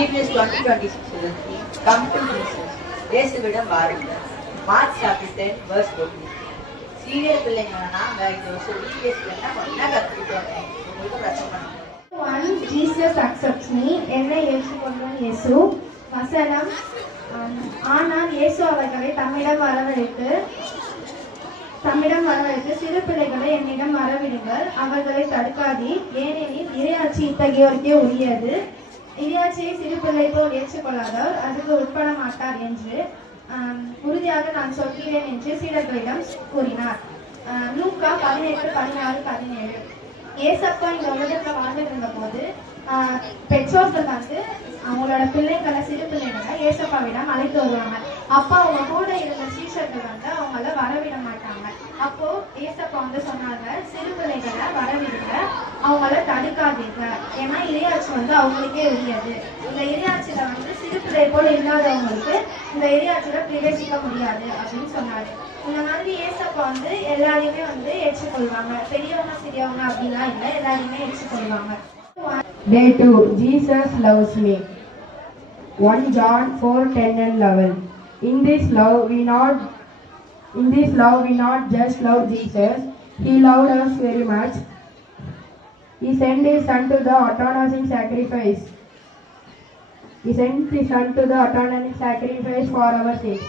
Sweetness 2026 come to Jesus. இயேசுவிடம் வாருங்கள். Mark chapter 10 verse 14. Serial பிள்ளைங்களா நாங்க இந்த வருஷம் EVSல என்ன கத்துக்கிட்டோம் உங்களுக்கு பிரச்சனை பண்ணுங்க. One, Jesus accepts me. என்னை ஏற்றுக்கொள்ளும் இயேசு. வசனம், ஆனால் இயேசு அவர்களை தம்மிடம் வரவழைத்து சிறு பிள்ளைகளை என்னிடம் வரவிடுங்கள், அவர்களை தடுக்காதீர், ஏனெனில் இறையாட்சி இத்தகையோருக்கே உரியது. இறையாட்சியை சிறு பிள்ளை போல் ஏற்றுக்கொள்ளாதவர் அதுக்கு உட்பட மாட்டார் என்று உறுதியாக நான் சொல்கிறேன் என்று சீடர்களிடம் கூறினார். லூக்கா 18:16-17. ஏசப்பா இந்த உலகத்துல வாழ்ந்துட்டு இருந்த போது பெற்றோர்கள் வந்து அவங்களோட பிள்ளைங்களை சிறு பிள்ளைகளை ஏசப்பாவிடம் அழைத்து வருவாங்க. அப்போ அவங்க கூட இருந்த சீஷர்கள் வந்து அவங்கள வரவிட மாட்டாங்க. அப்போ ஏசப்பா வந்து சொன்னாங்க, சிறு பிள்ளைகளை வரவிடுங்க, அவங்கள தடுக்காதீங்க, ஏன்னா இறையாட்சி வந்து அவங்களுக்கே உரியது. இந்த இறையாட்சியில வந்து சிறு பிள்ளை போல இல்லாதவங்களுக்கு இந்த இறையாட்சியில பிரவேசிக்க முடியாது அப்படின்னு சொன்னாரு. இந்த மாதிரி ஏசப்பா வந்து எல்லாரையுமே வந்து ஏற்றுக்கொள்வாங்க, பெரியவங்க சிறியவங்க அப்படிலாம் இல்லை, எல்லாரையுமே ஏற்றுக்கொள்வாங்க. Day 2. Jesus loves me. 1 John 4:10-11. In this love we not just love Jesus. He loved us very much. He sent his son to the atoning sacrifice. For our sake.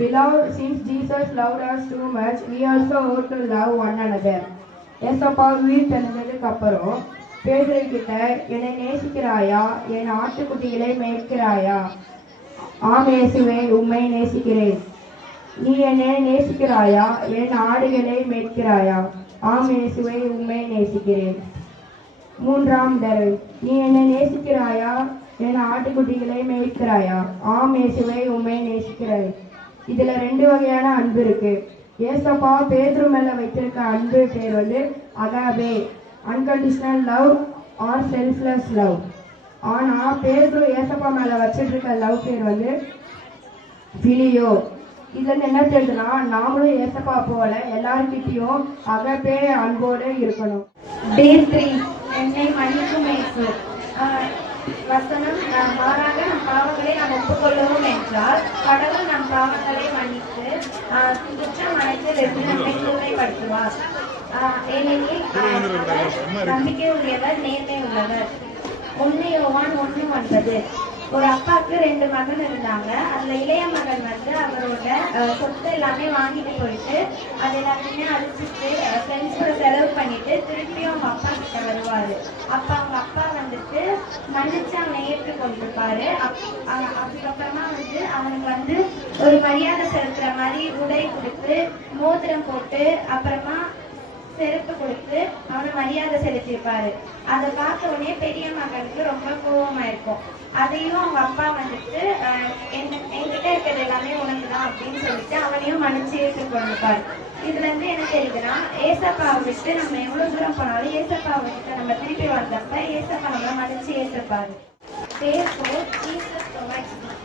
Beloved, since Jesus loved us too much, we also ought to love one another. ஏசப்பா உயிர் தெழுந்ததுக்கு அப்புறம் பேதுருக்கிட்ட, என்னை நேசிக்கிறாயா, என் ஆட்டுக்குட்டிகளை மேய்க்கிறாயா? ஆம் இயேசுவே, உம்மை நேசிக்கிறேன். நீ என்னை நேசிக்கிறாயா, என் ஆடுகளை மேய்க்கிறாயா? ஆம் இயேசுவே, உம்மை நேசிக்கிறேன். 3ஆம் தடவை, நீ என்னை நேசிக்கிறாயா, என் ஆட்டுக்குட்டிகளை மேய்க்கிறாயா? ஆம் இயேசுவே, உம்மை நேசிக்கிறேன். இதுல 2 வகையான அன்பு இருக்கு. ஏசப்பா பேதுரு மேல வைத்திருக்க அன்பு பேர் வந்து அகாபே, unconditional love or selfless love. ஆனா பேதுரு ஏசப்பா மேல வச்சிட்டு இருக்க லவ் பேர் வந்து பிலியோ. இதுல இருந்து என்ன தெரியுதுன்னா, நாமளும் ஏசப்பா போல எல்லார்கிட்டையும் அகாபே அன்போடு இருக்கணும். Day 3. என்னை மன்னிக்கும் இயேசு. வசனம், மாறாக நம் பாவங்களை நாம் ஒப்புக்கொள்ளவும் என்றால் கடவுள் நம் பாவங்களை மன்னித்து குற்றம் அனைத்திலிருந்து நம்மை தூய்மைப்படுத்துவார். ஏனெனில் நம்பிக்கை உடையவர், நேர்மை உள்ளவர். 1 யோவான் 1:9. ஒரு அப்பாவுக்கு 2 மகன் இருந்தாங்க. அதுல இளைய மகன் வந்து அவரோட சொத்து எல்லாமே வாங்கிட்டு போயிட்டு அது எல்லாத்தையுமே அழிச்சிட்டு ஃப்ரெண்ட்ஸ் கூட செலவு பண்ணிட்டு திருப்பியும் அவங்க அப்பா கிட்ட வருவாரு. அப்ப அவங்க அப்பா வந்துட்டு மன்னிச்சு அவனை ஏற்றுக்கொண்டிருப்பாரு. அதுக்கப்புறமா வந்து அவனுக்கு வந்து ஒரு மரியாதை செலுத்துற மாதிரி உடை கொடுத்து, மோதிரம் போட்டு, அப்புறமா செருப்பு கொடுத்து அவனை மரியாதை செலுத்திருப்பாரு. அதை பார்த்த உடனே பெரிய மகனுக்கு ரொம்ப கோபமா இருக்கும். அதையும் அவங்க அப்பா வந்துட்டு என்கிட்ட இருக்கிறது எல்லாமே உனக்குதான் அப்படின்னு சொல்லிட்டு அவனையும் மன்னிச்சு ஏற்றுக்கொண்டிருப்பாரு. இதுல இருந்து என்ன தெரியுதுன்னா, ஏசப்பாவை விட்டு நம்ம எவ்வளவு தூரம் போனாலும் ஏசப்பாவை விட்டு நம்ம திருப்பி வந்தப்ப ஏசப்பா நம்மளை மன்னிச்சு ஏற்றுப்பாரு.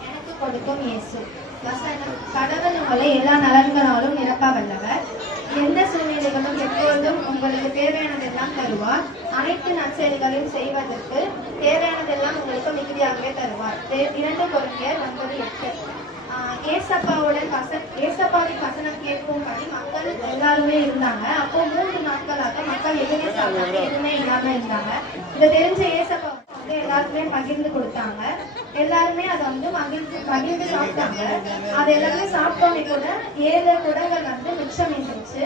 எனக்கு கொடுக்கும் இயேசு. வசனம், கடவுள் உங்களை எல்லா நலன்களாலும் நிரப்ப வல்லவர். எந்த சூழ்நிலைகளும் எப்பொழுதும் உங்களுக்கு தேவையானதெல்லாம் தருவார். அனைத்து நற்செயல்களையும் செய்வதற்கு தேவையானதெல்லாம் உங்களுக்கு மிகுதியாகவே தருவார். 2 கொரிந்தியர் 9:8. ஏசப்பாவின் வசனம் கேட்கும்படி மக்கள் எல்லாருமே இருந்தாங்க. அப்போ 3 நாட்களாக மக்கள் எதுவுமே சாப்பிட்டாங்க, எதுவுமே இல்லாம இருந்தாங்க. இதை தெரிஞ்ச ஏசப்பா வந்து எல்லாருக்குமே பகிர்ந்து கொடுத்தாங்க. எல்லாருமே அதை வந்து மகிழ்ந்து சாப்பிட்டாங்க. அது எல்லாருமே சாப்பிட்டோன்னே கூட 7 குடங்கள் வந்து மிச்சம் இருந்துச்சு.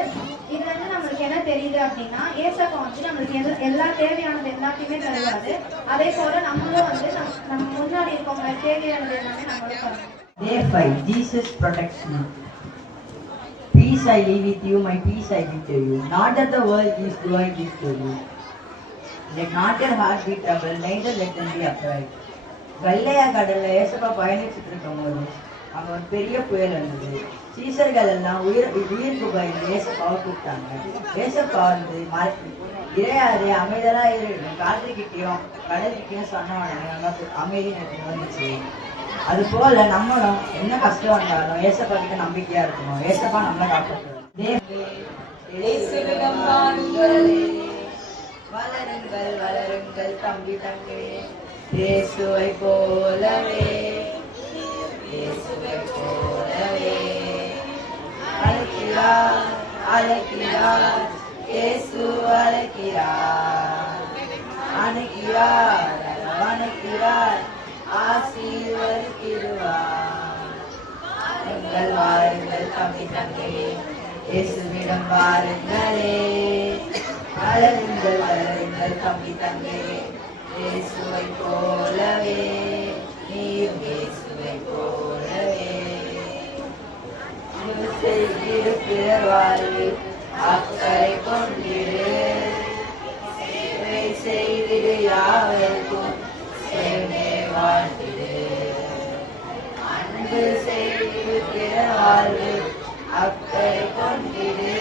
இதுல இருந்து நம்மளுக்கு என்ன தெரியுது அப்படின்னா, ஏசப்பா வந்து நம்மளுக்கு எல்லா தேவையானது எல்லாத்தையுமே தருவாரு. அதே போல நம்மளும் வந்து நம்ம முன்னாடி இருக்கவங்க தேவையானது எல்லாமே நம்மளும் தரணும். Day 5. Jesus protects me. Peace I leave with you, my peace I give to you. Not that the world gives, do I give to you. Let not your heart be troubled, neither let them be afraid. கல்லையா கடல்ல ஏசப்பா பயணிச்சுட்டு இருக்கும் போது அங்க ஒரு பெரிய புயல் வந்தது. சீசர்கள் எல்லாம் உயிருக்கு பயந்து ஏசப்பாவை கூப்பிட்டாங்க. ஏசப்பா வந்து இறையாதே, அமைதலா இரு, காற்றுக்கிட்டையும் கடல்கிட்டையும் சொன்ன உடனே அமைதி வந்துச்சு. அது போல நம்மளும் என்ன கஷ்டம் வந்தாலும் ஏசப்பா கிட்ட நம்பிக்கையா இருக்கணும். ஏசப்பா நம்மளை காப்பாற்றுவோம். வளருங்கள் வளருங்கள் தம்பி தங்கி, இயேசுவை போலவே இயேசுவை போலவே அழைக்கிறார் அழைக்கிறார் இயேசு அழைக்கிறார் அணைக்கிறார் அணைக்கிறார் ஆசீர்வதிக்கிறார் எங்கள் வாருங்கள் தம்பி தங்கையே இயேசுவிடம் வாருங்களே வளருங்கள் வளருங்கள் தம்பி தங்கையே இயேசுவை போலவே நீயும் இயேசுவை போலவே செய்திரு பிறர் வாழ்வில் அக்கறை கொண்டிரு சேவை செய்திரு யாவருக்கும் சேவை வாழ்ந்திடு அன்பு செய்திரு பிறர் வாழ்வில் அக்கறை கொண்டிடு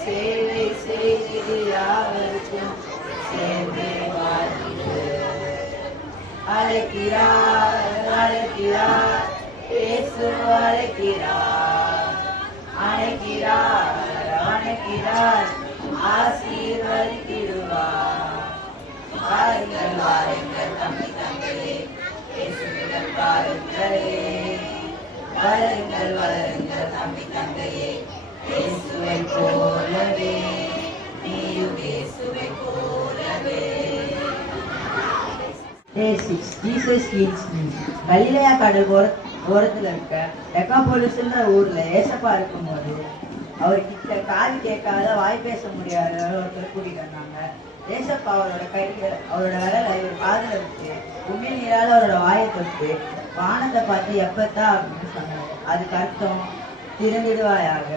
சேவை செய்திரு யாவருக்கும் சேவை வாழ்ந்திடு அழைக்கிறார் அழைக்கிறார் இயேசு அழைக்கிறார் அழைக்கிறார் அழைக்கிறார் ஆசீர்வதித்திடுவார் வாருங்கள் வாருங்கள் தம்பி தங்கையே இயேசுவிடம் வாருங்களே வளருங்கள் வளருங்கள் தம்பி தங்கையே இயேசுவை போலவே நீயும் இயேசுவை போலவே. Day 6 Jesus heals me. கலிலேயா கடல் ஓரத்துல இருக்க டெக்காபோலிஸ்ன்ற ஊர்ல ஏசப்பா இருக்கும்போது அவர்கிட்ட காது கேட்காத வாய் பேச முடியாத ஒருத்தர் கூட்டிட்டு வந்தாங்க. ஏசப்பா அவரோட கையில அவரோட விரலை ஒரு காதுல வச்சு உமிழ் நீரால அவரோட வாயை தொட்டு வானத்தை பார்த்து எப்பத்தா அப்படின்னு சொன்னார். அதுக்கு அர்த்தம் திறந்துடுவாயாக.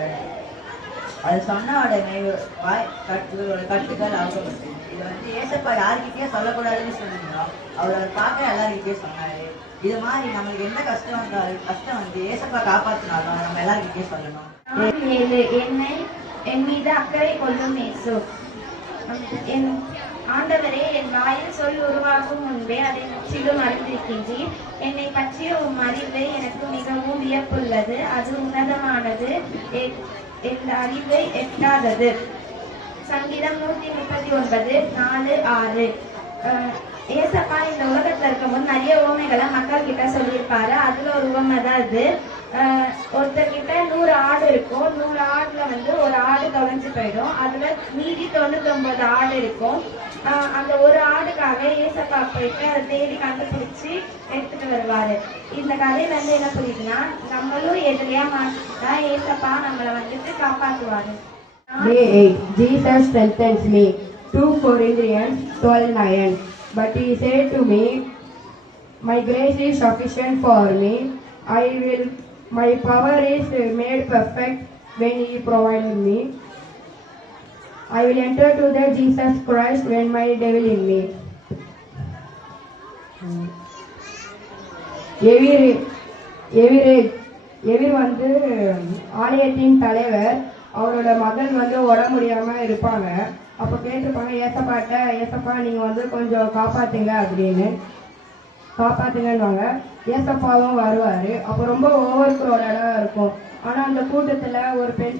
அது சொன்ன உடனே வாய் கட்டுகள் அவுக்கப்பட்டு. இது ஏசப்பா யாருக்கிட்டே சொல்லக்கூடாதுன்னு சொல்லியிருந்தோம். அவர் பார்க்க எல்லாருக்கிட்டே சொன்னாரு. இது மாதிரி நம்மளுக்கு எந்த கஷ்டம் வந்தாலும் கஷ்டம் ஏசப்பா காப்பாத்தினாலும் நம்ம எல்லாருக்கிட்டே சொல்லணும். என்னை என் மீது அக்கறை கொள்ளும் இயேசு. என் ஆண்டவரே, என் வாயில் சொல் உருவாகும் முன்பே அதை முற்றிலும் அறிந்திருக்கின்றீர். என்னை பற்றிய உம் அறிவு எனக்கு மிகவும் வியப்புள்ளது. அது உன்னதமானது, என் அறிவை எட்டாதது. சங்கீதம் 139:4-6. ஏசப்பா இந்த உலகத்துல இருக்கும்போது நிறைய உவமைகளை மக்கள் கிட்ட சொல்லியிருப்பாரு. அதுல ஒரு உவமை தான் இது. ஒருத்தர்கிட்ட 100 ஆடு இருக்கும். 100 ஆடுல ஒரு ஆடு தொலைஞ்சு போயிடும். அதுல மீதி 99 ஆடு இருக்கும். அந்த ஒரு ஆடுக்காக ஏசப்பா போயிட்டு அதை தேடி கண்டுபிடிச்சு எடுத்துட்டு வருவாரு. இந்த கதையில என்ன புரியுதுன்னா, நம்மளும் எதிரியா மாட்டா ஏசப்பா நம்மளை காப்பாற்றுவாரு. Day 8 Jesus strengthens me. 2 Corinthians 12:9. But he said to me, my grace is sufficient for me. My power is made perfect when he provided me. I will enter to the Jesus Christ when my devil in me. எவிர் ஆலயத்தின் தலைவர். அவரோட மகன் உடம்பு முடியாம இருப்பாங்க. அப்ப கேட்டிருப்பாங்க ஏசப்பாட்ட, ஏசப்பா நீங்க கொஞ்சம் காப்பாத்துங்க அப்படின்னு. காப்பாத்துங்கன்னுவாங்க. ஏசப்பாவும் வருவாரு. அப்ப ரொம்ப ஓவர் க்ரௌடடா இருக்கும். ஆனா அந்த கூட்டத்துல ஒரு பெண்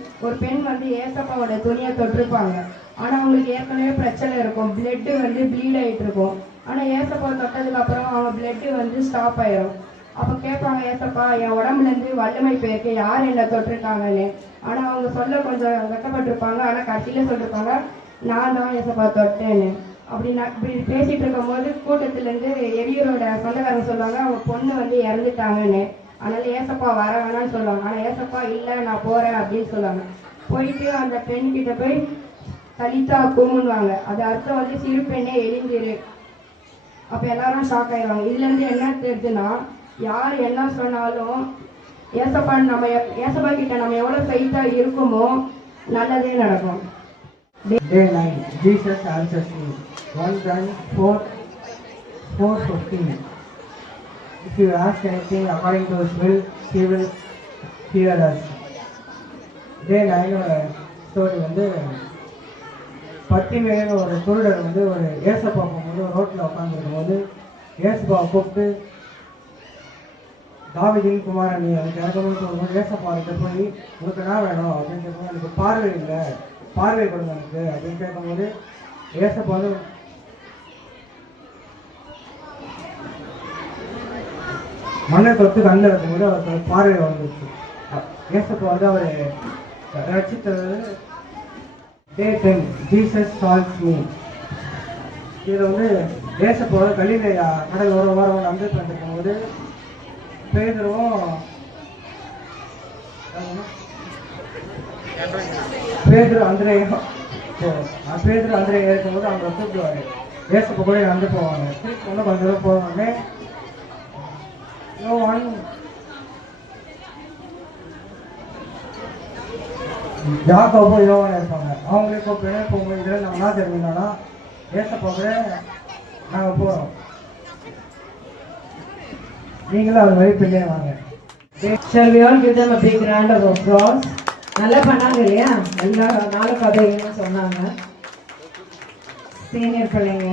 ஏசப்பாவோட துணியை தொட்டிருப்பாங்க. ஆனா அவங்களுக்கு ஏற்கனவே பிரச்சனை இருக்கும். பிளட் ப்ளீட் ஆயிட்டு இருக்கும். ஆனா ஏசப்பா தொட்டதுக்கு அப்புறம் அவங்க பிளட் ஸ்டாப் ஆயிரும். அப்ப கேட்பாங்க ஏசப்பா, என் உடம்புல இருந்து வல்லமை போயிருக்கு, யார் என்ன தொட்டிருக்காங்கன்னு. ஆனா அவங்க சொல்ல கொஞ்சம் வெட்டப்பட்டிருப்பாங்க. ஆனா கடைசியில சொல்லிருப்பாங்க, நான் தான் ஏசப்பா தொட்டேன்னு. இப்படி பேசிட்டு இருக்கும் போது கூட்டத்துல இருந்து எவியரோட சொந்தக்காரங்க சொல்லுவாங்க, அவங்க பொண்ணு இறந்துட்டாங்கன்னு. அதனால ஏசப்பா வர வேணாம்னு சொல்லுவாங்க. ஆனா ஏசப்பா இல்ல நான் போறேன் அப்படின்னு சொல்லுவாங்க. போயிட்டு அந்த பெண் கிட்ட போய் தலித்தா குமுன்னுவாங்க. அது அர்த்தம் சிறு பெண்ணே எழுந்திரு. அப்ப எல்லாரும் ஷாக் ஆயிடுவாங்க. இதுல இருந்து என்ன தெரியுதுன்னா, யார் என்ன சொன்னாலும் ஏசப்பா கிட்ட நம்ம எவ்வளவு ஃபெய்த்தா இருக்குமோ நல்லதே நடக்கும். Day 9 Jesus answers me. 1 John 4:15. If you ask anything according to His will, He will hear us. Day 9 story பத்திமேன்னு ஒரு குருடர் ஒரு ஏசப்பா போகும்போது ரோட்டில் உட்காந்துருக்கும் போது ஏசப்பாவை கூப்பிட்டு, தாவீதின் குமாரன் நீ எனக்கு இறக்கணும்னு சொல்லும்போது ஏசப்பா கிட்ட போய் உங்களுக்கு என்ன வேணும் அப்படின்னு கேட்கும்போது, எனக்கு பார்வை இல்லை, பார்வை கொடுங்க எனக்கு அப்படின்னு கேட்கும்போது ஏசப்பா மண்ணை தொட்டு கண்ணில் வைக்கும்போது அவருக்கு பார்வை வந்துச்சு. ஏசப்பா வந்து அவர் ரட்சித்தது டே 10 ஜீசஸ் சால்வ்ஸ் மீ. இதில் வந்து ஏசப்பா கலிலேயா கடல் ஒரு வாரம் நடந்து பண்ணிருக்கும்போது பேதுருவும் அந்திரேயும் இருக்கும்போது அவங்க கூப்பிடுவாரு. ஏசப்பா கூட நடந்து போவாங்க. திருப்பி ஒன்றும் கொஞ்சம் தூரம் போவாங்க. யாக்கோபோ யோவான் இருப்பாங்க. அவங்களே கூப்பிட்டு போகும்போது இதில் நம்ம என்ன தெரிஞ்சுக்கணும்னா ஏசப்பா கூட நாங்கள் போகிறோம், நீங்களும் அது மாதிரி பின்னே வாங்க. Shall we all give them a big round of applause? நல்லா பண்ணாங்க இல்லையா? எல்லா நாலு கதைகளும் சொன்னாங்க. சீனியர் பிள்ளைங்க